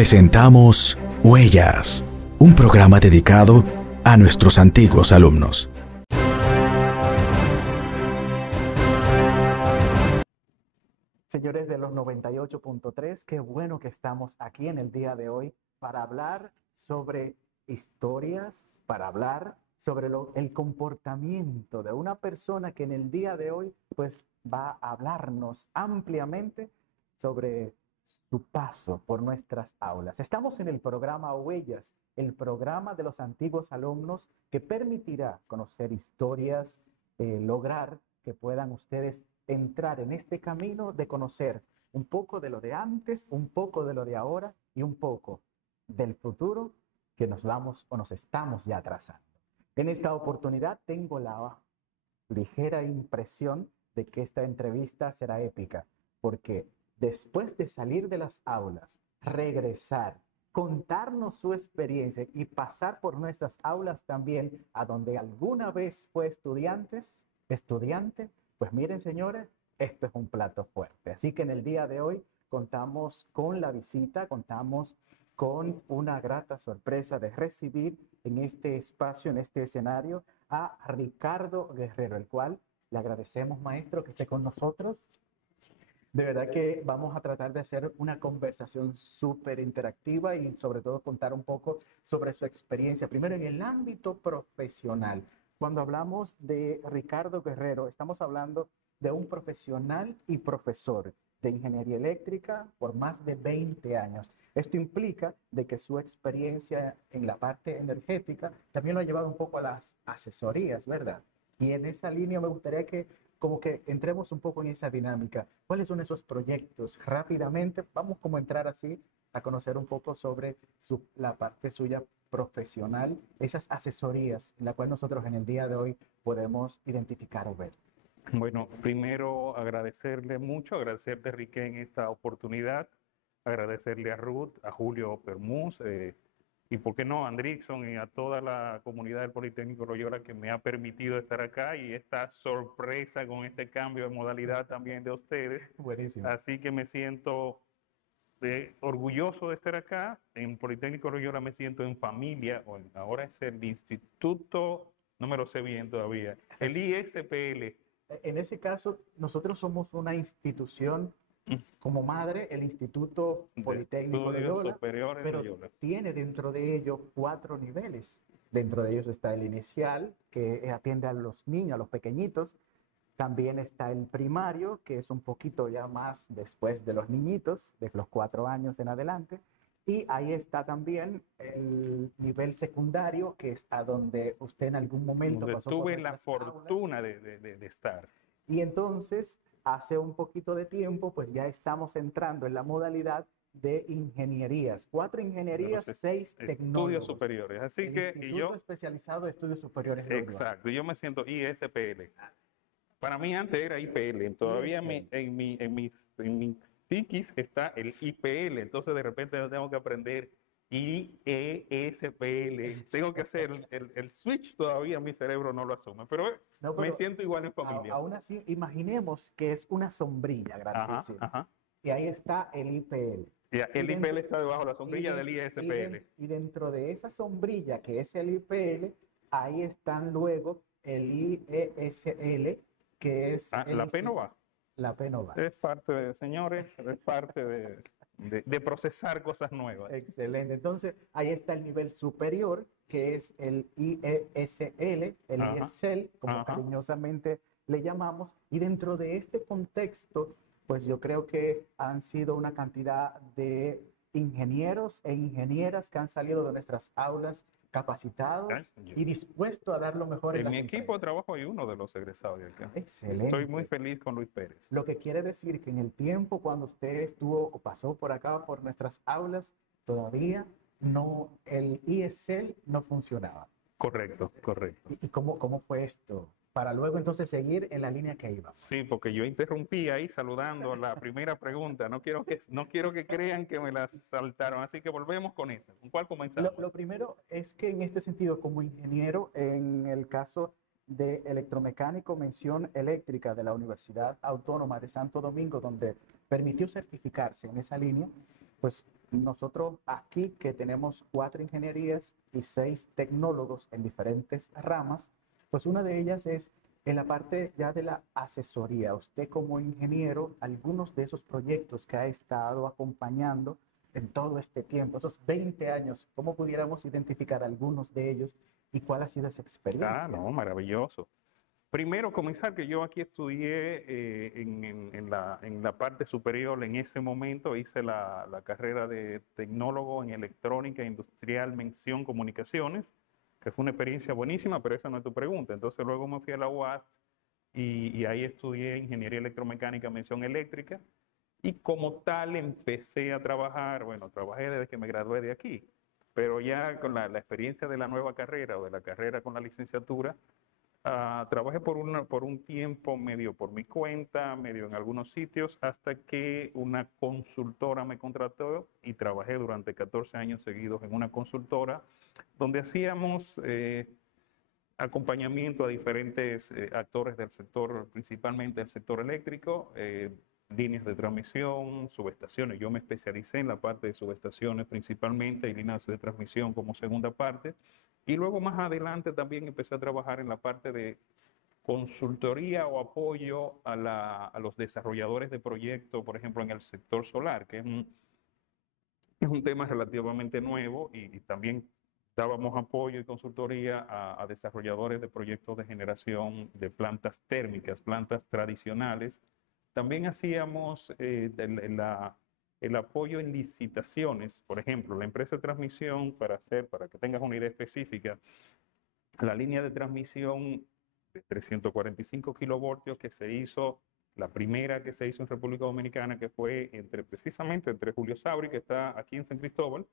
Presentamos Huellas, un programa dedicado a nuestros antiguos alumnos. Señores de los 98.3, qué bueno que estamos aquí en el día de hoy para hablar sobre historias, para hablar sobre el comportamiento de una persona que en el día de hoy pues va a hablarnos ampliamente sobre su paso por nuestras aulas. Estamos en el programa Huellas, el programa de los antiguos alumnos que permitirá conocer historias, lograr que puedan ustedes entrar en este camino de conocer un poco de lo de antes, un poco de lo de ahora y un poco del futuro que nos vamos o nos estamos ya trazando. En esta oportunidad tengo la ligera impresión de que esta entrevista será épica, porque después de salir de las aulas, regresar, contarnos su experiencia y pasar por nuestras aulas también, a donde alguna vez fue estudiante, pues miren señores, esto es un plato fuerte. Así que en el día de hoy contamos con la visita, contamos con una grata sorpresa de recibir en este espacio, en este escenario, a Ricardo Guerrero, el cual le agradecemos, maestro, que esté con nosotros. De verdad que vamos a tratar de hacer una conversación súper interactiva y sobre todo contar un poco sobre su experiencia, primero en el ámbito profesional. Cuando hablamos de Ricardo Guerrero, estamos hablando de un profesional y profesor de ingeniería eléctrica por más de 20 años. Esto implica de que su experiencia en la parte energética también lo ha llevado un poco a las asesorías, ¿verdad? Y en esa línea me gustaría que como que entremos un poco en esa dinámica. ¿Cuáles son esos proyectos? Rápidamente, vamos como a entrar así a conocer un poco sobre la parte suya profesional, esas asesorías, en la cual nosotros en el día de hoy podemos identificar o ver. Bueno, primero agradecerle mucho, agradecerle Riqué en esta oportunidad, agradecerle a Ruth, a Julio Permús, y por qué no a Andrickson y a toda la comunidad del Politécnico Loyola que me ha permitido estar acá y esta sorpresa con este cambio de modalidad también de ustedes. Buenísimo. Así que me siento orgulloso de estar acá. En Politécnico Loyola me siento en familia, ahora es el instituto, no me lo sé bien todavía, el ISPL. En ese caso, nosotros somos una institución como madre, el Instituto Politécnico Loyola, pero tiene dentro de ello 4 niveles. Dentro de ellos está el inicial, que atiende a los niños, a los pequeñitos. También está el primario, que es un poquito ya más después de los niñitos, de los 4 años en adelante. Y ahí está también el nivel secundario, que es a donde usted en algún momento pasó por tuve la fortuna aulas. de estar. Y entonces, hace un poquito de tiempo, pues ya estamos entrando en la modalidad de ingenierías. 4 ingenierías, 6 tecnólogos. Estudios superiores. Así el que Instituto Especializado de Estudios Superiores de Uruguay. Exacto, yo me siento ISPL. Para mí antes era IPL, todavía en mi psiquis está el IPL, entonces de repente yo tengo que aprender IESPL, tengo que hacer el switch, todavía mi cerebro no lo asume, pero me siento igual en familia. Aún así, imaginemos que es una sombrilla grandísima. Ajá. Y ahí está el IPL. El IPL está debajo de la sombrilla del ISPL. Y dentro de esa sombrilla que es el IPL, ahí están luego el IESL, que es... La P no va. La P no va. Es parte de, señores, es parte de procesar cosas nuevas. Excelente. Entonces, ahí está el nivel superior, que es el IESL, el IESL, como cariñosamente le llamamos. Y dentro de este contexto, pues yo creo que han sido una cantidad de ingenieros e ingenieras que han salido de nuestras aulas capacitados y dispuestos a dar lo mejor en mi equipo de trabajo hay uno de los egresados de acá. Excelente. Estoy muy feliz con Luis Pérez. Lo que quiere decir que en el tiempo cuando usted estuvo o pasó por acá, por nuestras aulas, todavía no, el IESL no funcionaba. Correcto. ¿Y cómo fue esto? Para luego entonces seguir en la línea que iba. Sí, porque yo interrumpí ahí saludando la primera pregunta. No quiero que crean que me la saltaron, así que volvemos con eso. ¿Con cuál comenzamos? Lo primero es que en este sentido, como ingeniero, en el caso de electromecánico, mención eléctrica de la Universidad Autónoma de Santo Domingo, donde permitió certificarse en esa línea, Pues nosotros aquí que tenemos 4 ingenierías y 6 tecnólogos en diferentes ramas, pues una de ellas es en la parte ya de la asesoría. Usted como ingeniero, algunos de esos proyectos que ha estado acompañando en todo este tiempo, esos 20 años, ¿cómo pudiéramos identificar algunos de ellos y cuál ha sido esa Ah, experiencia? no, maravilloso. Primero, comenzar que yo aquí estudié en la parte superior, en ese momento hice la carrera de tecnólogo en electrónica industrial, mención comunicaciones, que fue una experiencia buenísima, pero esa no es tu pregunta. Entonces luego me fui a la UAS y ahí estudié ingeniería electromecánica, mención eléctrica, y como tal empecé a trabajar, bueno, trabajé desde que me gradué de aquí, pero ya con la experiencia de la nueva carrera o de la carrera con la licenciatura. Trabajé por un tiempo medio por mi cuenta, medio en algunos sitios, hasta que una consultora me contrató y trabajé durante 14 años seguidos en una consultora donde hacíamos acompañamiento a diferentes actores del sector, principalmente del sector eléctrico, líneas de transmisión, subestaciones. Yo me especialicé en la parte de subestaciones principalmente y líneas de transmisión como segunda parte. Y luego más adelante también empecé a trabajar en la parte de consultoría o apoyo a los desarrolladores de proyectos, por ejemplo, en el sector solar, que es un tema relativamente nuevo y también dábamos apoyo y consultoría a desarrolladores de proyectos de generación de plantas térmicas, plantas tradicionales. También hacíamos el apoyo en licitaciones, por ejemplo, la empresa de transmisión, para que tengas una idea específica, la línea de transmisión de 345 kilovoltios que se hizo, la primera que se hizo en República Dominicana, que fue precisamente entre Julio Sauri, que está aquí en San Cristóbal,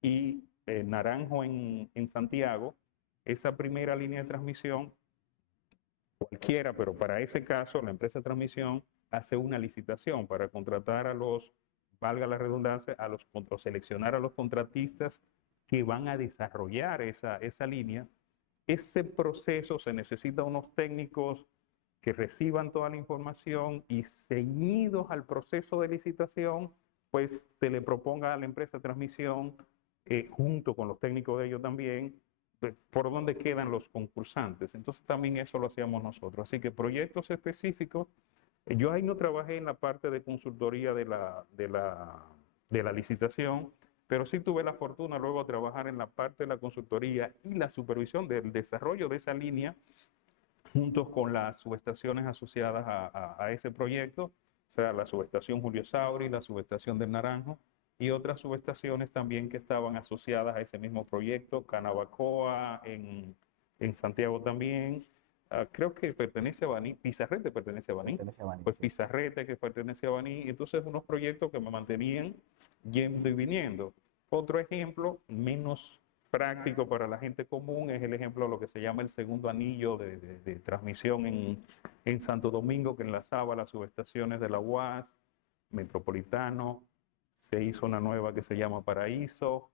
y Naranjo en Santiago. Esa primera línea de transmisión, cualquiera, pero para ese caso, la empresa de transmisión hace una licitación para contratar a los, valga la redundancia, o seleccionar a los contratistas que van a desarrollar esa línea. Ese proceso se necesita unos técnicos que reciban toda la información y ceñidos al proceso de licitación, pues se le proponga a la empresa de transmisión, junto con los técnicos de ellos también, por dónde quedan los concursantes. Entonces también eso lo hacíamos nosotros. Así que proyectos específicos, yo ahí no trabajé en la parte de consultoría de la licitación, pero sí tuve la fortuna luego de trabajar en la parte de la consultoría y la supervisión del desarrollo de esa línea, juntos con las subestaciones asociadas a ese proyecto, o sea, la subestación Julio Sauri, la subestación del Naranjo, y otras subestaciones también que estaban asociadas a ese mismo proyecto, Canabacoa en Santiago también. Creo que pertenece a Baní, Pizarrete pertenece a Baní, Pertenece a Bani, pues sí. Pizarrete que pertenece a Baní, entonces unos proyectos que me mantenían yendo y viniendo. Otro ejemplo, menos práctico para la gente común, es el ejemplo de lo que se llama el segundo anillo de transmisión en Santo Domingo, que enlazaba las subestaciones de la UAS, Metropolitano. Se hizo una nueva que se llama Paraíso.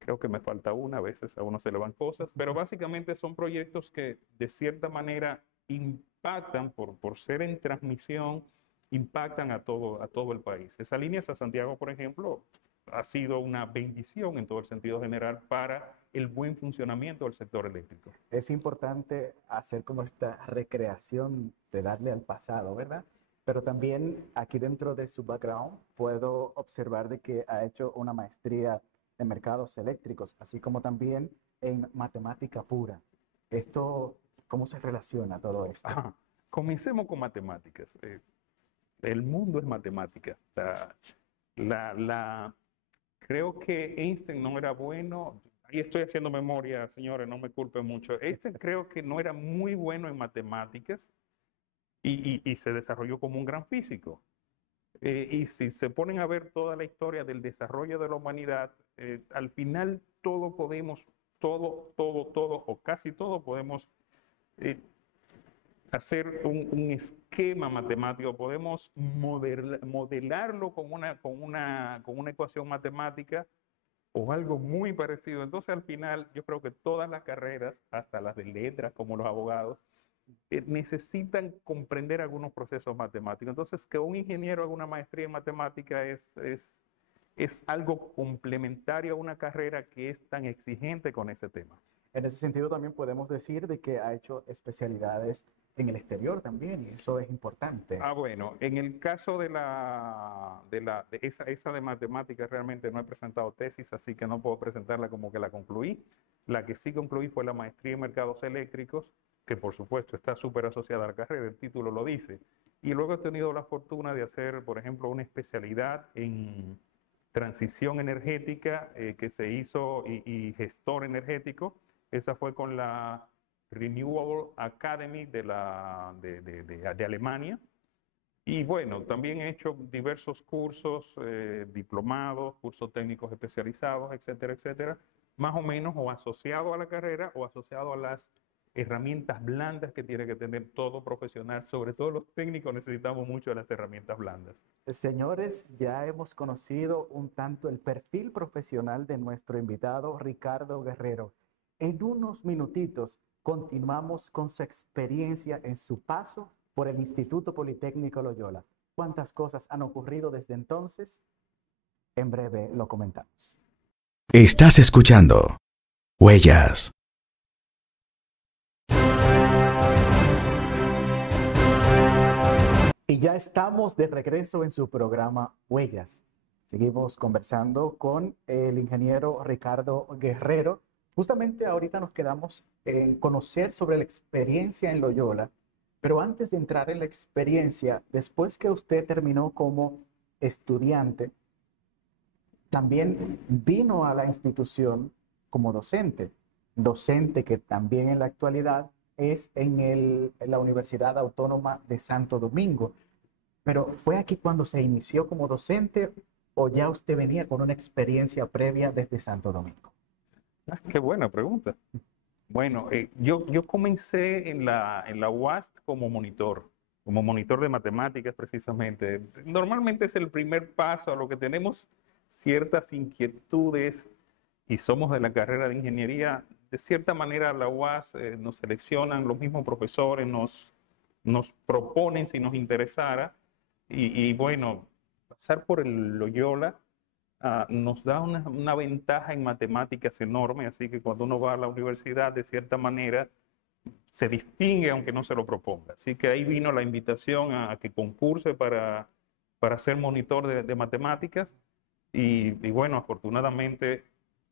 Creo que me falta una, a veces a uno se le van cosas, pero básicamente son proyectos que de cierta manera impactan, por ser en transmisión, impactan a todo el país. Esa línea hasta Santiago, por ejemplo, ha sido una bendición en todo el sentido general para el buen funcionamiento del sector eléctrico. Es importante hacer como esta recreación de darle al pasado, ¿verdad? Pero también aquí dentro de su background puedo observar de que ha hecho una maestría en mercados eléctricos, así como también en matemática pura. Esto, ¿cómo se relaciona todo esto? Ajá. Comencemos con matemáticas. El mundo es matemática. O sea, la, la, creo que Einstein no era bueno. Ahí estoy haciendo memoria, señores, no me culpen mucho. Einstein creo que no era muy bueno en matemáticas y se desarrolló como un gran físico. Y si se ponen a ver toda la historia del desarrollo de la humanidad, al final todo, o casi todo, podemos eh, hacer un esquema matemático, podemos modelarlo con una ecuación matemática o algo muy parecido. Entonces, al final, yo creo que todas las carreras, hasta las de letras, como los abogados, necesitan comprender algunos procesos matemáticos. Entonces, que un ingeniero haga una maestría en matemática es algo complementario a una carrera que es tan exigente con ese tema. En ese sentido también podemos decir de que ha hecho especialidades en el exterior también, y eso es importante. Bueno, en el caso de esa de matemáticas realmente no he presentado tesis, así que no puedo presentarla como que la concluí. La que sí concluí fue la maestría en mercados eléctricos, que por supuesto está súper asociada a la carrera, el título lo dice. Y luego he tenido la fortuna de hacer, por ejemplo, una especialidad en transición energética que se hizo y gestor energético. Esa fue con la Renewable Academy de Alemania. Y bueno, también he hecho diversos cursos, diplomados, cursos técnicos especializados, etcétera, etcétera, más o menos o asociado a la carrera o asociado a las herramientas blandas que tiene que tener todo profesional, sobre todo los técnicos necesitamos mucho de las herramientas blandas. Señores, ya hemos conocido un tanto el perfil profesional de nuestro invitado Ricardo Guerrero. En unos minutitos continuamos con su experiencia en su paso por el Instituto Politécnico Loyola. ¿Cuántas cosas han ocurrido desde entonces? En breve lo comentamos. Estás escuchando Huellas. Y ya estamos de regreso en su programa Huellas. Seguimos conversando con el ingeniero Ricardo Guerrero. Justamente ahorita nos quedamos en conocer sobre la experiencia en Loyola, pero antes de entrar en la experiencia, después que usted terminó como estudiante, también vino a la institución como docente, docente que también en la actualidad es en la Universidad Autónoma de Santo Domingo. Pero ¿fue aquí cuando se inició como docente o ya usted venía con una experiencia previa desde Santo Domingo? Qué buena pregunta. Bueno, yo comencé en la UAST como monitor de matemáticas precisamente. Normalmente es el primer paso a lo que tenemos ciertas inquietudes y somos de la carrera de ingeniería. De cierta manera la UAST nos seleccionan, los mismos profesores nos proponen si nos interesara y bueno, pasar por el Loyola nos da una ventaja en matemáticas enorme, así que cuando uno va a la universidad, de cierta manera, se distingue aunque no se lo proponga. Así que ahí vino la invitación a que concurse para ser monitor de matemáticas y bueno, afortunadamente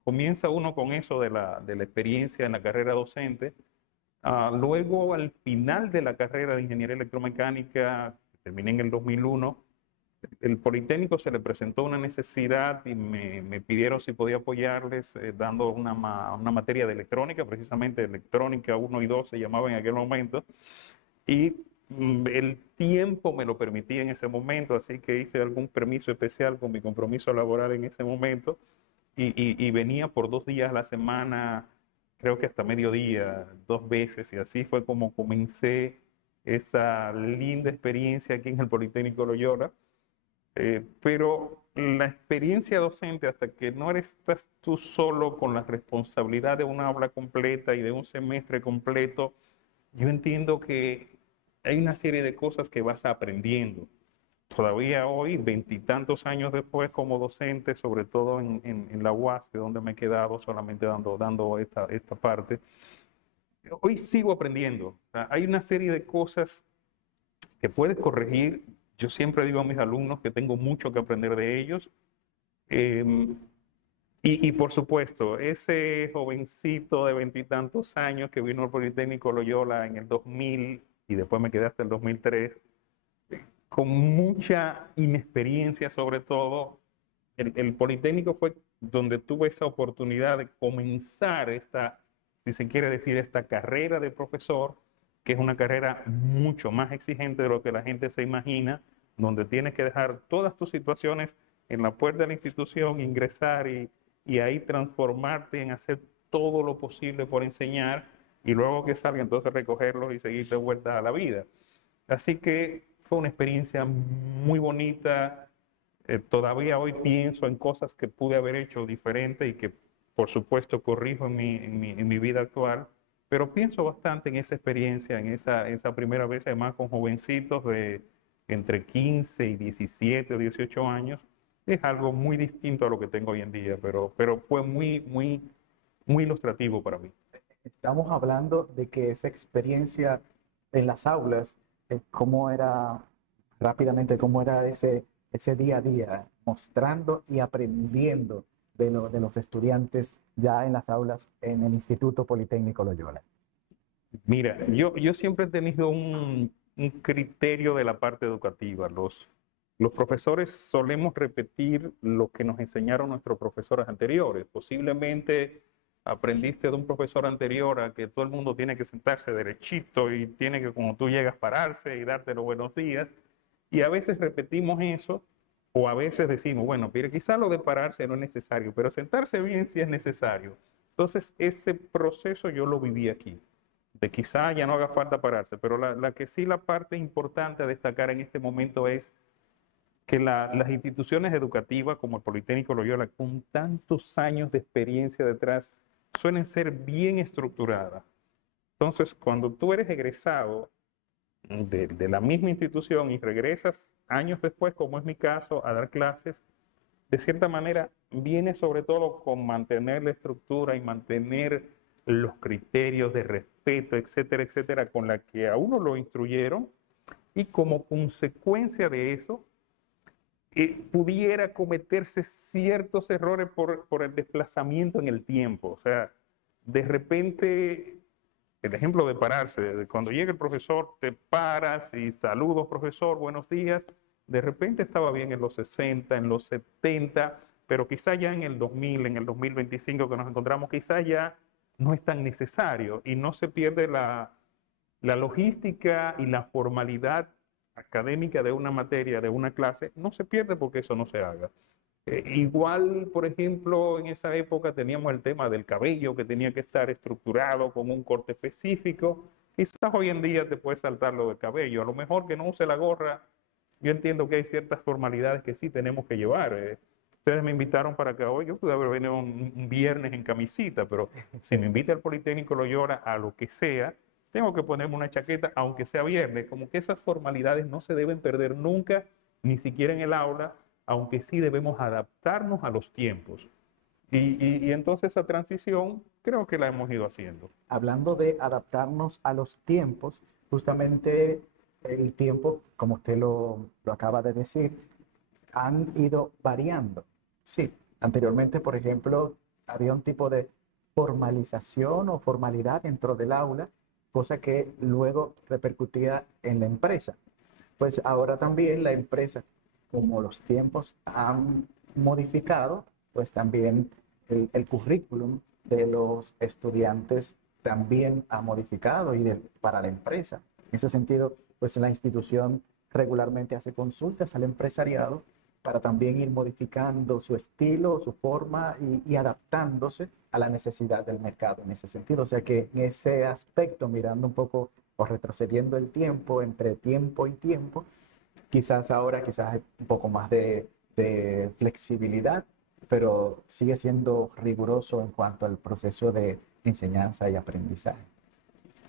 comienza uno con eso de la experiencia en la carrera docente. Luego, al final de la carrera de ingeniería electromecánica, que terminé en el 2001, el Politécnico se le presentó una necesidad y me pidieron si podía apoyarles dando una materia de electrónica, precisamente electrónica 1 y 2 se llamaba en aquel momento, y el tiempo me lo permitía en ese momento, así que hice algún permiso especial con mi compromiso laboral en ese momento y venía por 2 días a la semana, creo que hasta mediodía, 2 veces, y así fue como comencé esa linda experiencia aquí en el Politécnico Loyola. Pero la experiencia docente, hasta que no estás tú solo con la responsabilidad de una aula completa y de un semestre completo, yo entiendo que hay una serie de cosas que vas aprendiendo. Todavía hoy, veintitantos años después como docente, sobre todo en la UAS, de donde me he quedado solamente dando esta parte, hoy sigo aprendiendo. O sea, hay una serie de cosas que puedes corregir. Yo siempre digo a mis alumnos que tengo mucho que aprender de ellos. Eh, y por supuesto, ese jovencito de veintitantos años que vino al Politécnico Loyola en el 2000 y después me quedé hasta el 2003, con mucha inexperiencia sobre todo, el Politécnico fue donde tuve esa oportunidad de comenzar si se quiere decir, esta carrera de profesor, que es una carrera mucho más exigente de lo que la gente se imagina, donde tienes que dejar todas tus situaciones en la puerta de la institución, ingresar y ahí transformarte en hacer todo lo posible por enseñar y luego que salga entonces recogerlos y seguir de vuelta a la vida. Así que fue una experiencia muy bonita. Todavía hoy pienso en cosas que pude haber hecho diferente y que por supuesto corrijo en mi vida actual, pero pienso bastante en esa experiencia, en esa primera vez, además con jovencitos de entre 15 y 17 o 18 años, es algo muy distinto a lo que tengo hoy en día, pero fue muy ilustrativo para mí. Estamos hablando de que esa experiencia en las aulas, cómo era rápidamente, cómo era ese día a día, mostrando y aprendiendo de los estudiantes ya en las aulas en el Instituto Politécnico Loyola. Mira, yo siempre he tenido un criterio de la parte educativa. Los profesores solemos repetir lo que nos enseñaron nuestros profesores anteriores. Posiblemente aprendiste de un profesor anterior a que todo el mundo tiene que sentarse derechito y tiene que, cuando tú llegas, pararse y darte los buenos días. Y a veces repetimos eso, o a veces decimos, bueno, pero quizá lo de pararse no es necesario, pero sentarse bien sí es necesario. Entonces, ese proceso yo lo viví aquí, de quizá ya no haga falta pararse, pero la que sí, la parte importante a destacar en este momento es que las instituciones educativas como el Politécnico Loyola, con tantos años de experiencia detrás, suelen ser bien estructuradas. Entonces, cuando tú eres egresado de la misma institución y regresas años después, como es mi caso, a dar clases, de cierta manera viene sobre todo con mantener la estructura y mantener los criterios de respeto, etcétera, etcétera, con la que a uno lo instruyeron, y como consecuencia de eso, pudiera cometerse ciertos errores por el desplazamiento en el tiempo. O sea, de repente, el ejemplo de pararse, de cuando llega el profesor, te paras y saludos, profesor, buenos días. De repente estaba bien en los 60, en los 70, pero quizá ya en el 2000, en el 2025 que nos encontramos, quizá ya no es tan necesario y no se pierde la logística y la formalidad académica de una materia, de una clase, no se pierde porque eso no se haga. Igual, por ejemplo, en esa época teníamos el tema del cabello que tenía que estar estructurado con un corte específico. Quizás hoy en día te puedes saltar lo del cabello. A lo mejor que no use la gorra. Yo entiendo que hay ciertas formalidades que sí tenemos que llevar. Ustedes me invitaron para que hoy, yo pude haber venido un viernes en camisita, pero si me invita al Politécnico Loyola a lo que sea, tengo que ponerme una chaqueta, aunque sea viernes. Como que esas formalidades no se deben perder nunca, ni siquiera en el aula, aunque sí debemos adaptarnos a los tiempos. Y entonces esa transición creo que la hemos ido haciendo. Hablando de adaptarnos a los tiempos, justamente el tiempo, como usted lo acaba de decir, han ido variando. Sí, anteriormente, por ejemplo, había un tipo de formalización o formalidad dentro del aula, cosa que luego repercutía en la empresa. Pues ahora también la empresa, como los tiempos han modificado, pues también el currículum de los estudiantes también ha modificado para la empresa. En ese sentido, pues la institución regularmente hace consultas al empresariado para también ir modificando su estilo, su forma y adaptándose a la necesidad del mercado en ese sentido. O sea que en ese aspecto, mirando un poco o retrocediendo el tiempo, entre tiempo y tiempo, quizás ahora quizás hay un poco más de flexibilidad, pero sigue siendo riguroso en cuanto al proceso de enseñanza y aprendizaje.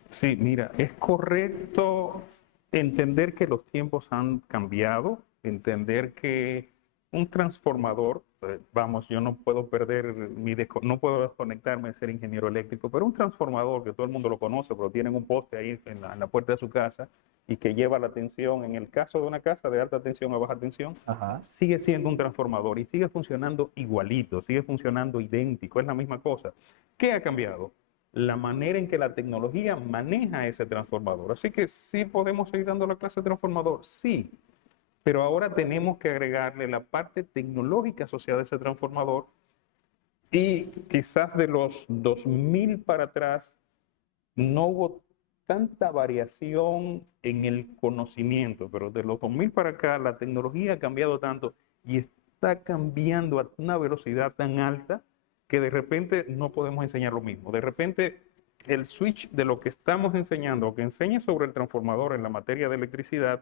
Sí, mira, es correcto entender que los tiempos han cambiado, entender que un transformador, vamos, yo no puedo perder no puedo desconectarme de ser ingeniero eléctrico, pero un transformador que todo el mundo lo conoce, pero tienen un poste ahí en la puerta de su casa y que lleva la tensión, en el caso de una casa de alta tensión a baja tensión, Ajá. sigue siendo un transformador y sigue funcionando igualito, sigue funcionando idéntico, es la misma cosa. ¿Qué ha cambiado? La manera en que la tecnología maneja ese transformador. Así que sí podemos seguir dando la clase de transformador, sí, pero ahora tenemos que agregarle la parte tecnológica asociada a ese transformador y quizás de los 2000 para atrás no hubo tanta variación en el conocimiento, pero de los 2000 para acá la tecnología ha cambiado tanto y está cambiando a una velocidad tan alta que de repente no podemos enseñar lo mismo. De repente el switch de lo que estamos enseñando o que enseñe sobre el transformador en la materia de electricidad,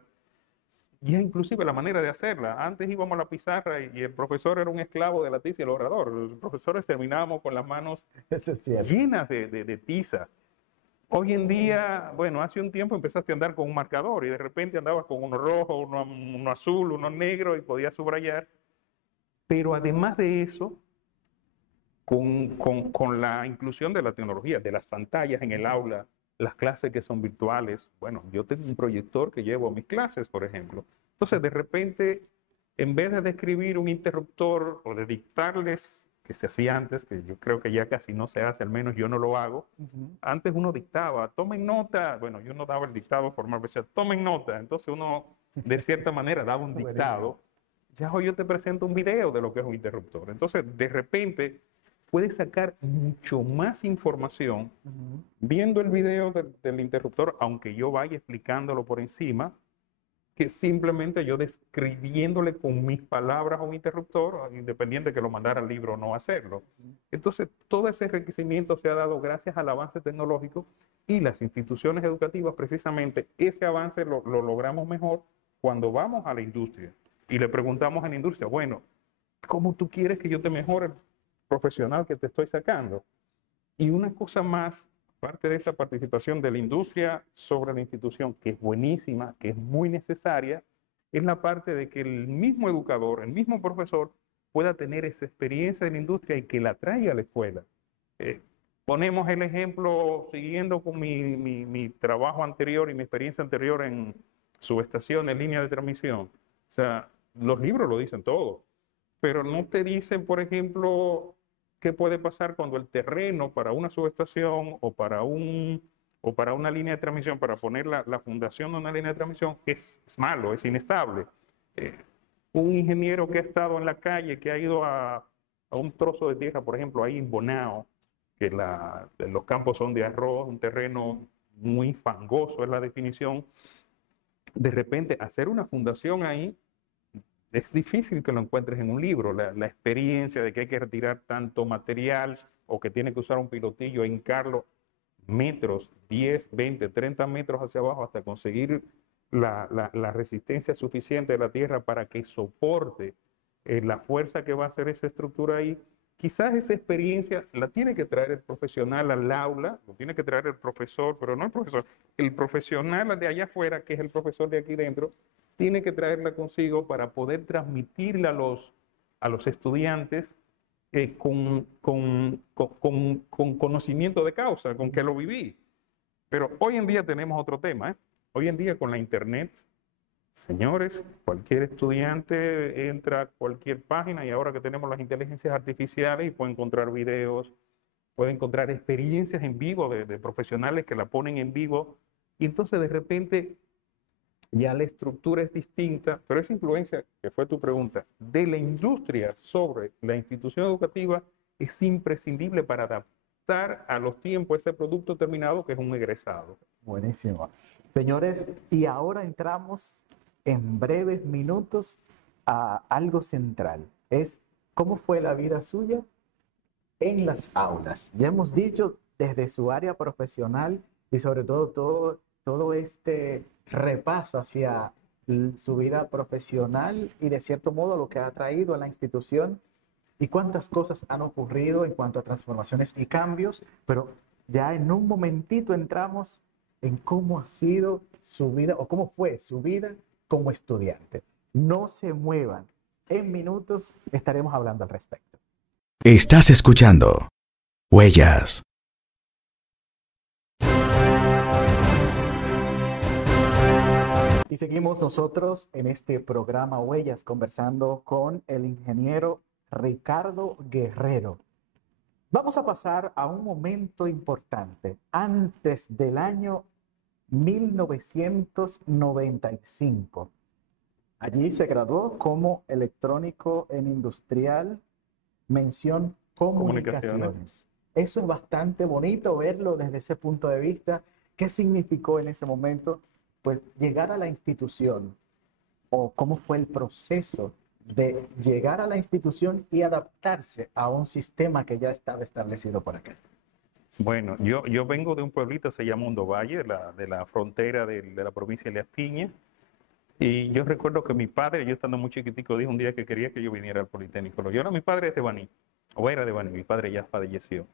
ya inclusive la manera de hacerla. Antes íbamos a la pizarra y el profesor era un esclavo de la tiza y el borrador. Los profesores terminábamos con las manos Eso es cierto. llenas de tiza. Hoy en día, bueno, hace un tiempo empezaste a andar con un marcador y de repente andabas con uno rojo, uno azul, uno negro y podías subrayar. Pero además de eso, con la inclusión de la tecnología, de las pantallas en el aula, las clases que son virtuales, bueno, yo tengo un proyector que llevo a mis clases, por ejemplo. Entonces, de repente, en vez de describir un interruptor o de dictarles, que se hacía antes, que yo creo que ya casi no se hace, al menos yo no lo hago, antes uno dictaba, tomen nota, bueno, yo no daba el dictado formal, decía, tomen nota, entonces uno de cierta manera daba un dictado. Ya hoy yo te presento un video de lo que es un interruptor. Entonces, de repente, puedes sacar mucho más información viendo el video del interruptor, aunque yo vaya explicándolo por encima, que simplemente yo describiéndole con mis palabras a un interruptor, independiente que lo mandara al libro o no hacerlo. Entonces, todo ese enriquecimiento se ha dado gracias al avance tecnológico y las instituciones educativas, precisamente, ese avance lo logramos mejor cuando vamos a la industria y le preguntamos a la industria, bueno, ¿cómo tú quieres que yo te mejore el profesional que te estoy sacando? Y una cosa más, parte de esa participación de la industria sobre la institución, que es buenísima, que es muy necesaria, es la parte de que el mismo educador, el mismo profesor, pueda tener esa experiencia de la industria y que la traiga a la escuela. Ponemos el ejemplo, siguiendo con mi trabajo anterior y mi experiencia anterior en subestación, en línea de transmisión. O sea, los libros lo dicen todo, pero no te dicen, por ejemplo, qué puede pasar cuando el terreno para una subestación o para una línea de transmisión, para poner la fundación de una línea de transmisión, es malo, es inestable. Un ingeniero que ha estado en la calle, que ha ido a un trozo de tierra, por ejemplo, ahí en Bonao, que los campos son de arroz, un terreno muy fangoso es la definición, de repente hacer una fundación ahí, es difícil que lo encuentres en un libro, la experiencia de que hay que retirar tanto material o que tiene que usar un pilotillo e hincarlo metros, 10, 20, 30 metros hacia abajo hasta conseguir la resistencia suficiente de la tierra para que soporte la fuerza que va a hacer esa estructura ahí. Quizás esa experiencia la tiene que traer el profesional al aula, lo tiene que traer el profesor, pero no el profesor, el profesional de allá afuera, que es el profesor de aquí dentro, tiene que traerla consigo para poder transmitirla a los estudiantes con conocimiento de causa, con que lo viví. Pero hoy en día tenemos otro tema, ¿eh? Hoy en día con la internet, señores, cualquier estudiante entra a cualquier página y ahora que tenemos las inteligencias artificiales y puede encontrar videos, puede encontrar experiencias en vivo de profesionales que la ponen en vivo y entonces de repente ya la estructura es distinta, pero esa influencia, que fue tu pregunta, de la industria sobre la institución educativa es imprescindible para adaptar a los tiempos ese producto terminado que es un egresado. Buenísimo. Señores, y ahora entramos en breves minutos a algo central. Es cómo fue la vida suya en las aulas. Ya hemos dicho desde su área profesional y sobre todo este repaso hacia su vida profesional y de cierto modo lo que ha traído a la institución y cuántas cosas han ocurrido en cuanto a transformaciones y cambios, pero ya en un momentito entramos en cómo ha sido su vida o cómo fue su vida como estudiante. No se muevan. En minutos estaremos hablando al respecto. Estás escuchando Huellas. Y seguimos nosotros en este programa Huellas conversando con el ingeniero Ricardo Guerrero. Vamos a pasar a un momento importante. Antes del año 1995. Allí se graduó como electrónico en industrial, mención comunicaciones. Eso es bastante bonito verlo desde ese punto de vista. ¿Qué significó en ese momento? Pues llegar a la institución o cómo fue el proceso de llegar a la institución y adaptarse a un sistema que ya estaba establecido por acá. Bueno, yo vengo de un pueblito, se llama Hondo Valle, de la frontera de la provincia de Las Piñas, y yo recuerdo que mi padre, yo estando muy chiquitico, dijo un día que quería que yo viniera al Politécnico. Mi padre es de Baní, o era de Baní, mi padre ya falleció.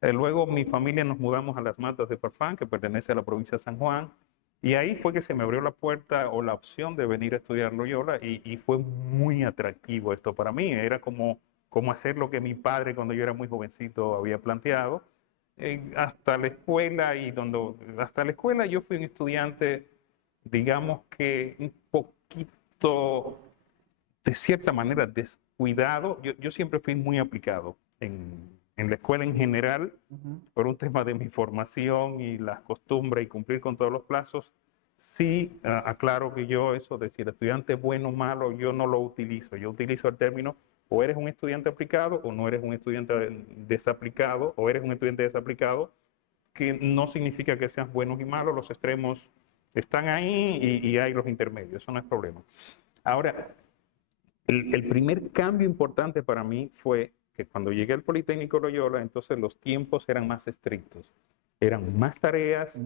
Luego mi familia nos mudamos a Las Matas de Farfán, que pertenece a la provincia de San Juan, Y ahí fue que se me abrió la puerta o la opción de venir a estudiar Loyola y fue muy atractivo esto para mí. Era como hacer lo que mi padre cuando yo era muy jovencito había planteado. Hasta la escuela hasta la escuela yo fui un estudiante, digamos que un poquito, de cierta manera, descuidado. Yo siempre fui muy aplicado en la escuela en general, por un tema de mi formación y las costumbres y cumplir con todos los plazos. Sí, aclaro que yo eso de si el estudiante es bueno o malo, yo no lo utilizo. Yo utilizo el término o eres un estudiante aplicado o no eres un estudiante desaplicado, o eres un estudiante desaplicado, que no significa que sean buenos y malos, los extremos están ahí y hay los intermedios, eso no es problema. Ahora, el primer cambio importante para mí fue que cuando llegué al Politécnico Loyola, entonces los tiempos eran más estrictos, eran más tareas,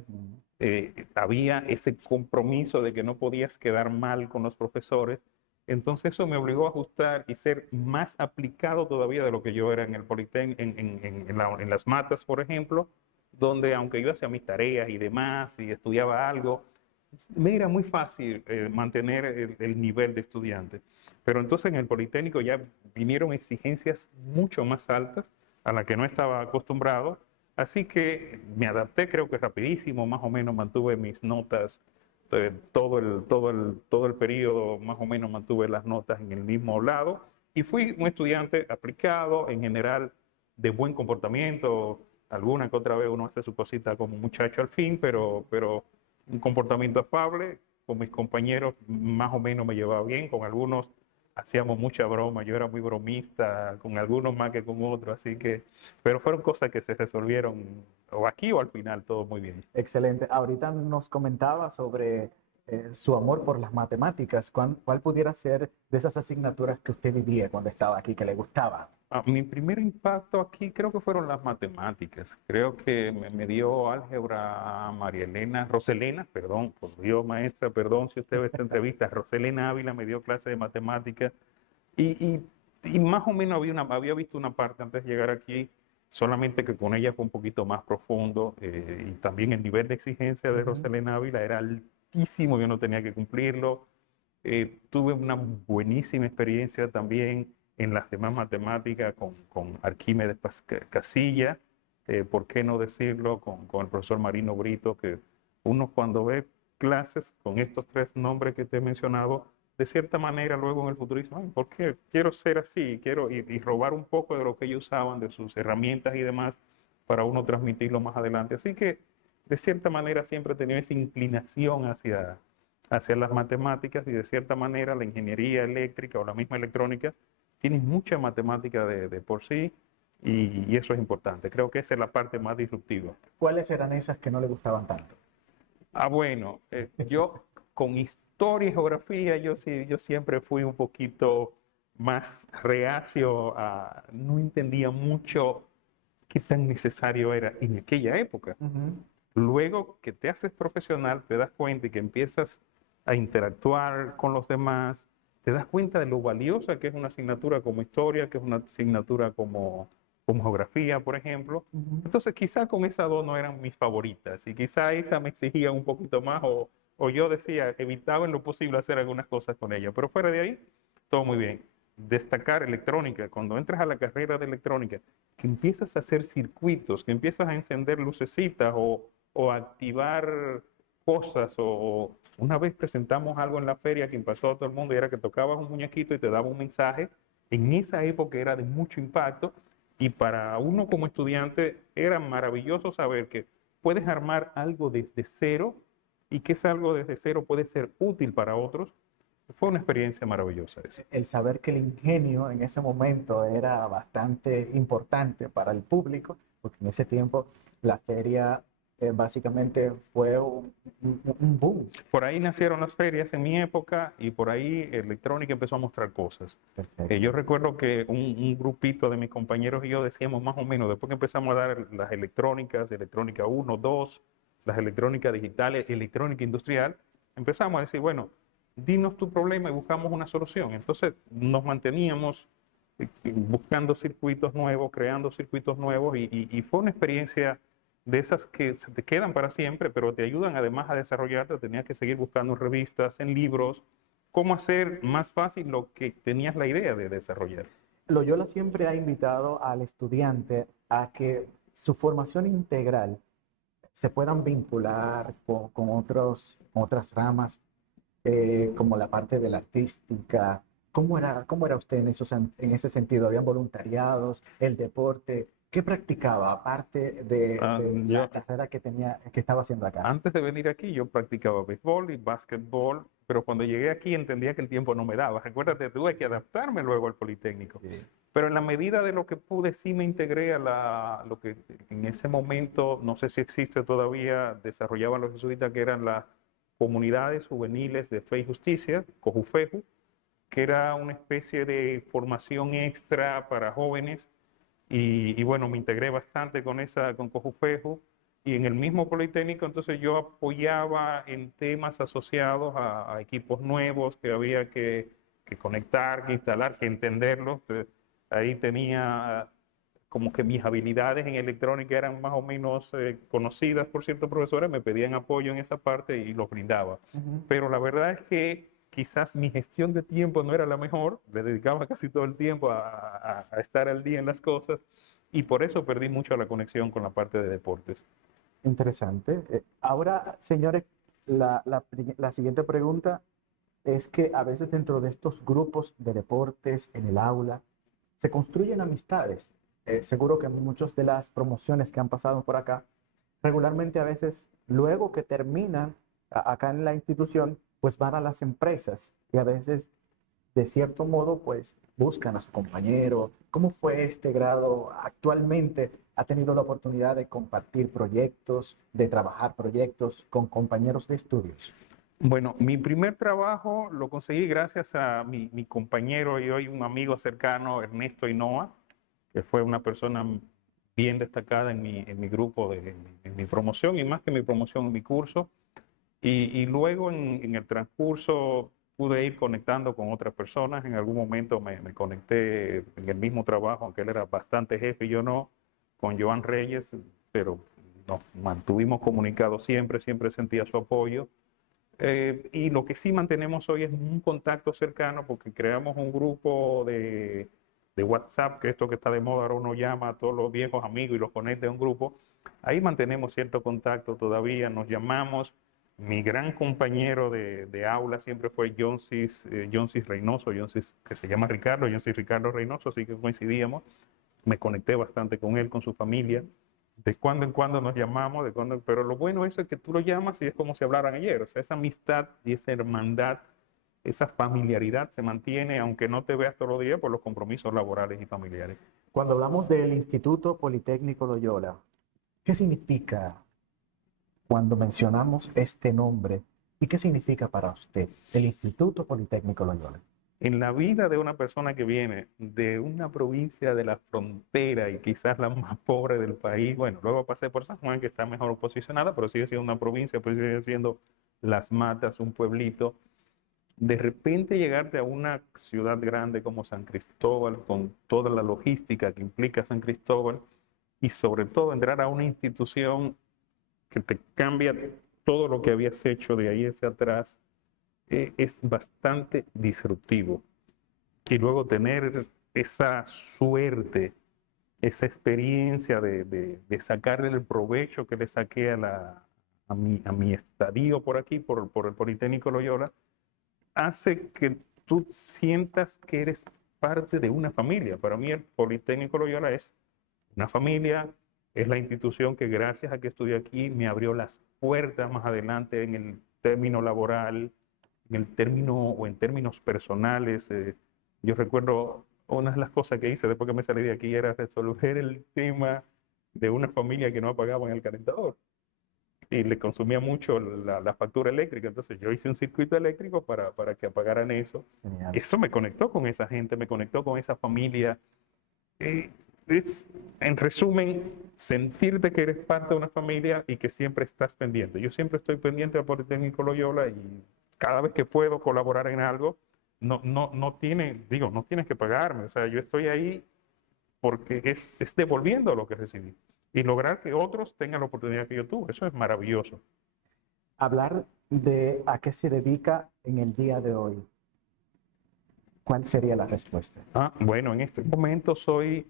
había ese compromiso de que no podías quedar mal con los profesores, entonces eso me obligó a ajustar y ser más aplicado todavía de lo que yo era en el Politécnico, en las matas, por ejemplo, donde aunque yo hacía mis tareas y demás y estudiaba algo, me era muy fácil mantener el nivel de estudiante. Pero entonces en el Politécnico ya vinieron exigencias mucho más altas a las que no estaba acostumbrado, así que me adapté creo que rapidísimo, más o menos mantuve mis notas, todo el periodo más o menos mantuve las notas en el mismo lado y fui un estudiante aplicado, en general de buen comportamiento. Alguna que otra vez uno hace su cosita como muchacho al fin, pero un comportamiento afable. Con mis compañeros más o menos me llevaba bien, con algunos hacíamos mucha broma, yo era muy bromista, con algunos más que con otros, así que, pero fueron cosas que se resolvieron o aquí o al final, todo muy bien. Excelente. Ahorita nos comentaba sobre su amor por las matemáticas. ¿Cuál pudiera ser de esas asignaturas que usted vivía cuando estaba aquí, que le gustaba? Mi primer impacto aquí creo que fueron las matemáticas. Creo que me dio álgebra María Elena, Roselena, perdón, por Dios, maestra, perdón si usted ve esta entrevista, Roselena Ávila me dio clase de matemáticas y más o menos había visto una parte antes de llegar aquí, solamente que con ella fue un poquito más profundo y también el nivel de exigencia de Roselena Ávila era altísimo, yo no tenía que cumplirlo. Tuve una buenísima experiencia también en las demás matemáticas con Arquímedes Casilla, ¿por qué no decirlo? Con el profesor Marino Brito, que uno cuando ve clases con estos tres nombres que te he mencionado, de cierta manera luego en el futuro dice, "Ay, ¿por qué quiero ser así? Quiero y robar un poco de lo que ellos usaban, de sus herramientas y demás, para uno transmitirlo más adelante". Así que de cierta manera siempre he tenido esa inclinación hacia las matemáticas y de cierta manera la ingeniería eléctrica o la misma electrónica tiene mucha matemática de por sí y eso es importante. Creo que esa es la parte más disruptiva. ¿Cuáles eran esas que no le gustaban tanto? Bueno, yo con historia y geografía, yo siempre fui un poquito más reacio, no entendía mucho qué tan necesario era en aquella época. Luego que te haces profesional, te das cuenta y que empiezas a interactuar con los demás, te das cuenta de lo valiosa que es una asignatura como historia, que es una asignatura como geografía, por ejemplo. Entonces quizá con esas dos no eran mis favoritas y quizá esa me exigía un poquito más o yo decía, evitaba en lo posible hacer algunas cosas con ella, pero fuera de ahí, todo muy bien. Destacar electrónica, cuando entras a la carrera de electrónica, que empiezas a hacer circuitos, que empiezas a encender lucecitas o activar cosas, o una vez presentamos algo en la feria que impactó a todo el mundo y era que tocabas un muñequito y te daba un mensaje. En esa época era de mucho impacto y para uno como estudiante era maravilloso saber que puedes armar algo desde cero y que ese algo desde cero puede ser útil para otros. Fue una experiencia maravillosa esa. El saber que el ingenio en ese momento era bastante importante para el público, porque en ese tiempo la feria básicamente fue un boom. Por ahí nacieron las ferias en mi época y por ahí electrónica empezó a mostrar cosas. Yo recuerdo que un grupito de mis compañeros y yo decíamos más o menos, después que empezamos a dar las electrónicas, electrónica 1, 2, las electrónicas digitales, electrónica industrial, empezamos a decir, bueno, dinos tu problema y buscamos una solución. Entonces nos manteníamos buscando circuitos nuevos, creando circuitos nuevos y fue una experiencia de esas que se te quedan para siempre, pero te ayudan además a desarrollarte. Tenías que seguir buscando en revistas, en libros, cómo hacer más fácil lo que tenías la idea de desarrollar. Loyola siempre ha invitado al estudiante a que su formación integral se puedan vincular con otras ramas, como la parte de la artística. Cómo era usted en ese sentido? ¿Habían voluntariados, el deporte? ¿Qué practicaba aparte de la Yo carrera que estaba haciendo acá? Antes de venir aquí, yo practicaba béisbol y básquetbol, pero cuando llegué aquí entendía que el tiempo no me daba. Recuérdate, tuve que adaptarme luego al Politécnico. Sí. Pero en la medida de lo que pude, sí me integré a lo que en ese momento, no sé si existe todavía, desarrollaban los jesuitas, que eran las comunidades juveniles de fe y justicia, COJUFEJU, que era una especie de formación extra para jóvenes. Y bueno, me integré bastante con COJUFEJU, y en el mismo Politécnico. Entonces yo apoyaba en temas asociados a equipos nuevos que había que conectar, que instalar, que entenderlos. Entonces, ahí tenía como que mis habilidades en electrónica eran más o menos conocidas por ciertos profesores, me pedían apoyo en esa parte y los brindaba. Ujú. Pero la verdad es que quizás mi gestión de tiempo no era la mejor, le dedicaba casi todo el tiempo a estar al día en las cosas, y por eso perdí mucho la conexión con la parte de deportes. Interesante. Ahora, señores, la siguiente pregunta es que a veces dentro de estos grupos de deportes en el aula se construyen amistades. Seguro que muchas de las promociones que han pasado por acá, regularmente a veces luego que terminan acá en la institución, pues van a las empresas y a veces de cierto modo pues buscan a su compañero. ¿Cómo fue este grado? Actualmente ha tenido la oportunidad de compartir proyectos, de trabajar proyectos con compañeros de estudios. Bueno, mi primer trabajo lo conseguí gracias a mi compañero y hoy un amigo cercano, Ernesto Hinoa, que fue una persona bien destacada en mi grupo, en mi promoción, y más que mi promoción, en mi curso. Y luego en el transcurso pude ir conectando con otras personas. En algún momento me conecté en el mismo trabajo, aunque él era bastante jefe y yo no, con Joan Reyes, pero nos mantuvimos comunicados siempre, siempre sentía su apoyo. Y lo que sí mantenemos hoy es un contacto cercano, porque creamos un grupo de WhatsApp, que esto que está de moda, ahora uno llama a todos los viejos amigos y los conecta a un grupo. Ahí mantenemos cierto contacto todavía, nos llamamos. Mi gran compañero de aula siempre fue Jonsis Reynoso, Jonsis, que se llama Ricardo, Jonsis Ricardo Reynoso, así que coincidíamos. Me conecté bastante con él, con su familia. De cuando en cuando nos llamamos, pero lo bueno es que tú lo llamas y es como si hablaran ayer. O sea, esa amistad y esa hermandad, esa familiaridad se mantiene, aunque no te veas todos los días por los compromisos laborales y familiares. Cuando hablamos del Instituto Politécnico Loyola, ¿qué significa cuando mencionamos este nombre? ¿Y qué significa para usted el Instituto Politécnico Loyola? En la vida de una persona que viene de una provincia de la frontera y quizás la más pobre del país, bueno, luego pasé por San Juan, que está mejor posicionada, pero sigue siendo una provincia, pues sigue siendo Las Matas, un pueblito. De repente llegarte a una ciudad grande como San Cristóbal, con toda la logística que implica San Cristóbal, y sobre todo entrar a una institución que te cambia todo lo que habías hecho de ahí hacia atrás, es bastante disruptivo. Y luego tener esa suerte, esa experiencia de sacarle el provecho que le saqué a mi estadio por aquí, por el Politécnico Loyola, hace que tú sientas que eres parte de una familia. Para mí el Politécnico Loyola es una familia, es la institución que gracias a que estudié aquí me abrió las puertas más adelante en el término laboral, en el término o en términos personales. Yo recuerdo una de las cosas que hice después que me salí de aquí era resolver el tema de una familia que no apagaban el calentador y le consumía mucho la factura eléctrica. Entonces yo hice un circuito eléctrico para que apagaran eso. Genial. Eso me conectó con esa gente, me conectó con esa familia. Eh, es, en resumen, sentirte que eres parte de una familia y que siempre estás pendiente. Yo siempre estoy pendiente del Politécnico Loyola y cada vez que puedo colaborar en algo, no tienes que pagarme. O sea, yo estoy ahí porque es devolviendo lo que recibí. y lograr que otros tengan la oportunidad que yo tuve. Eso es maravilloso. Hablar de a qué se dedica en el día de hoy. ¿Cuál sería la respuesta? Bueno, en este momento soy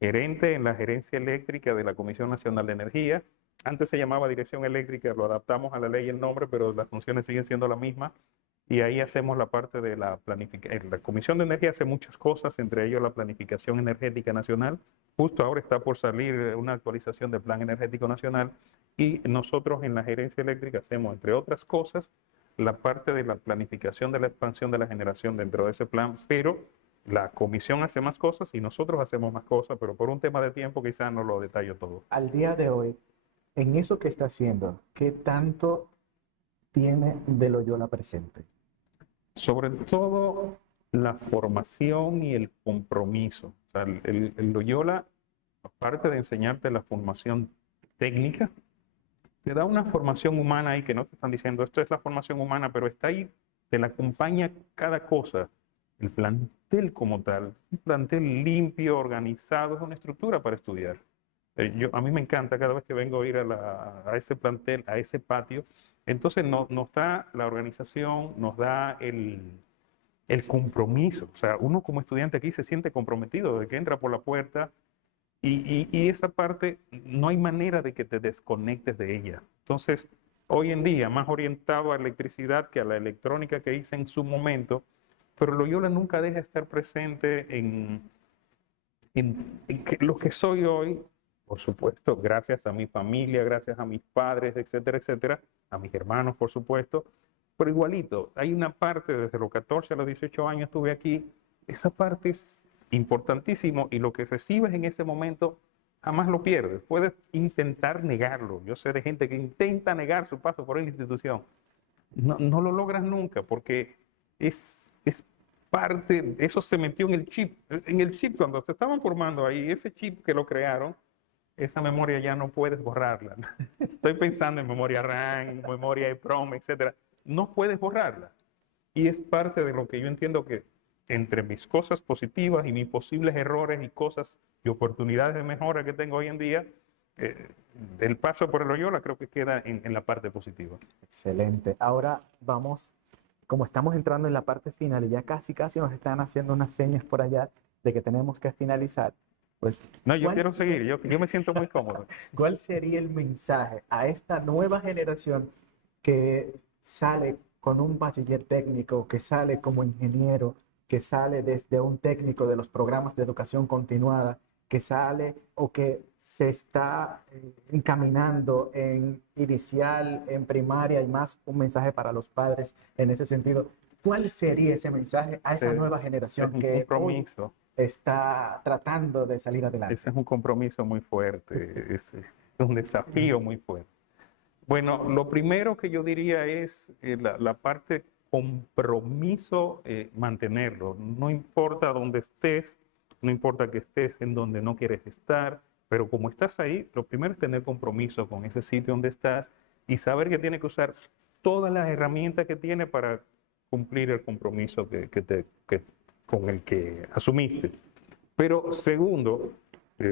gerente en la gerencia eléctrica de la Comisión Nacional de Energía. Antes se llamaba Dirección Eléctrica, lo adaptamos a la ley y el nombre, pero las funciones siguen siendo las mismas. Y ahí hacemos la parte de la planificación. La Comisión de Energía hace muchas cosas, entre ellos la planificación energética nacional. Justo ahora está por salir una actualización del Plan Energético Nacional y nosotros en la gerencia eléctrica hacemos, entre otras cosas, la parte de la planificación de la expansión de la generación dentro de ese plan, pero la comisión hace más cosas y nosotros hacemos más cosas, pero por un tema de tiempo quizás no lo detallo todo. Al día de hoy, en eso que está haciendo, ¿qué tanto tiene de Loyola presente? Sobre todo la formación y el compromiso. O sea, el Loyola, aparte de enseñarte la formación técnica, te da una formación humana ahí que no te están diciendo, esto es la formación humana, pero está ahí, te la acompaña cada cosa. El plantel como tal, un plantel limpio, organizado, es una estructura para estudiar. A mí me encanta cada vez que vengo a ir a ese plantel, a ese patio. Entonces nos da la organización, nos da el compromiso. O sea, uno como estudiante aquí se siente comprometido desde que entra por la puerta y esa parte no hay manera de que te desconectes de ella. Entonces, hoy en día, más orientado a electricidad que a la electrónica que hice en su momento, pero Loyola nunca deja de estar presente en lo que soy hoy, por supuesto, gracias a mi familia, gracias a mis padres, etcétera, etcétera, a mis hermanos, por supuesto, pero igualito, hay una parte desde los 14 a los 18 años estuve aquí, esa parte es importantísimo y lo que recibes en ese momento jamás lo pierdes. Puedes intentar negarlo. Yo sé de gente que intenta negar su paso por la institución. No lo logras nunca porque es parte, eso se metió en el chip cuando se estaban formando ahí, ese chip que lo crearon, esa memoria ya no puedes borrarla. Estoy pensando en memoria RAM, memoria EEPROM, etcétera. No puedes borrarla. Y es parte de lo que yo entiendo que entre mis cosas positivas y mis posibles errores y cosas y oportunidades de mejora que tengo hoy en día, el paso por el Loyola creo que queda en la parte positiva. Excelente. Ahora vamos, como estamos entrando en la parte final y ya casi nos están haciendo unas señas por allá de que tenemos que finalizar, pues... No, yo quiero seguir, yo me siento muy cómodo. ¿Cuál sería el mensaje a esta nueva generación que sale con un bachiller técnico, que sale como ingeniero, que sale desde un técnico de los programas de educación continuada, que sale o que se está encaminando en inicial, en primaria y más un mensaje para los padres en ese sentido? ¿Cuál sería ese mensaje a esa nueva generación que hoy está tratando de salir adelante? Ese es un compromiso muy fuerte, es un desafío muy fuerte. Bueno, lo primero que yo diría es la parte compromiso, mantenerlo. No importa dónde estés, no importa que estés en donde no quieres estar, pero como estás ahí, lo primero es tener compromiso con ese sitio donde estás y saber que tienes que usar todas las herramientas que tiene para cumplir el compromiso con el que asumiste. Pero segundo,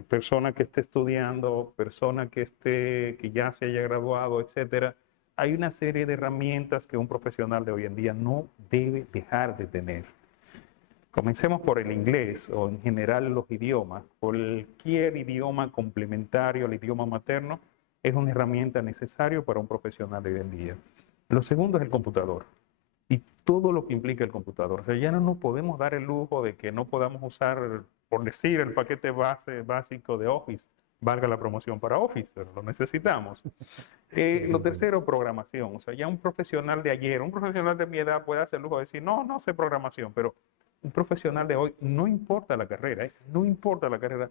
persona que esté estudiando, persona que ya se haya graduado, etcétera, hay una serie de herramientas que un profesional de hoy en día no debe dejar de tener. Comencemos por el inglés o en general los idiomas. Cualquier idioma complementario al idioma materno es una herramienta necesaria para un profesional de hoy en día. Lo segundo es el computador y todo lo que implica el computador. O sea, ya no nos podemos dar el lujo de que no podamos usar, por decir, el paquete básico de Office, valga la promoción para Office, pero lo necesitamos. Lo tercero, programación. O sea, ya un profesional de ayer, un profesional de mi edad puede hacer el lujo de decir, no sé programación, pero un profesional de hoy, no importa la carrera, no importa la carrera,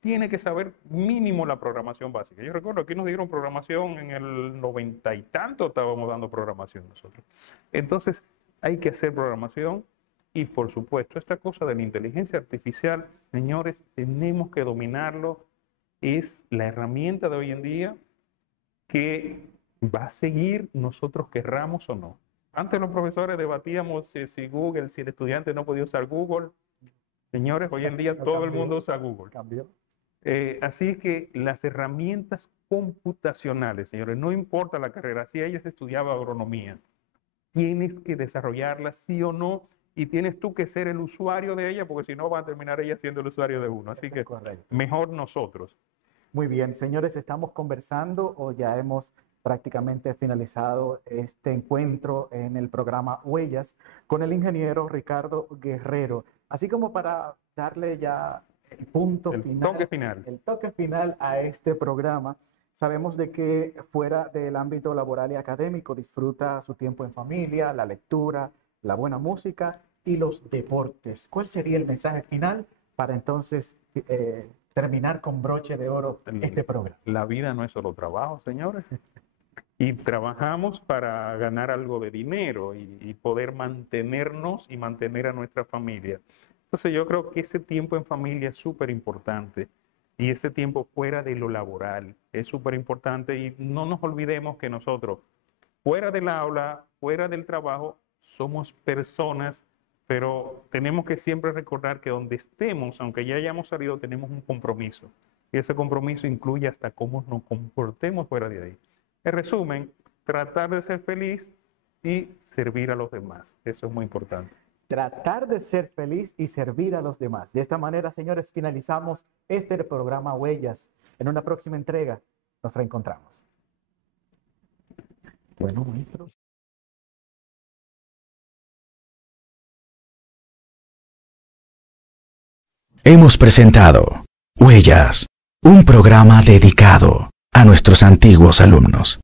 tiene que saber mínimo la programación básica. Yo recuerdo que nos dieron programación en el 90 y tanto, estábamos dando programación nosotros. Entonces, hay que hacer programación y, por supuesto, esta cosa de la inteligencia artificial, señores, tenemos que dominarlo. Es la herramienta de hoy en día que va a seguir nosotros querramos o no. Antes los profesores debatíamos si Google, si el estudiante no podía usar Google. Señores, hoy en día todo el mundo usa Google. Cambió. Así es que las herramientas computacionales, señores, no importa la carrera, si ella estudiaba agronomía, tienes que desarrollarlas sí o no, y tienes tú que ser el usuario de ella, porque si no va a terminar ella siendo el usuario de uno. Así que mejor nosotros. Muy bien, señores, estamos conversando o ya hemos prácticamente finalizado este encuentro en el programa Huellas con el ingeniero Ricardo Guerrero, así como para darle ya el toque final a este programa. Sabemos de que fuera del ámbito laboral y académico disfruta su tiempo en familia, la lectura, la buena música y los deportes. ¿Cuál sería el mensaje final para entonces terminar con broche de oro este programa? La vida no es solo trabajo, señores. Y trabajamos para ganar algo de dinero y poder mantenernos y mantener a nuestra familia. Entonces yo creo que ese tiempo en familia es súper importante. Y ese tiempo fuera de lo laboral es súper importante. Y no nos olvidemos que nosotros, fuera del aula, fuera del trabajo, somos personas, pero tenemos que siempre recordar que donde estemos, aunque ya hayamos salido, tenemos un compromiso. Y ese compromiso incluye hasta cómo nos comportemos fuera de ahí. En resumen, tratar de ser feliz y servir a los demás. Eso es muy importante. Tratar de ser feliz y servir a los demás. De esta manera, señores, finalizamos este programa Huellas. En una próxima entrega nos reencontramos. Bueno, maestro. Hemos presentado Huellas, un programa dedicado a nuestros antiguos alumnos.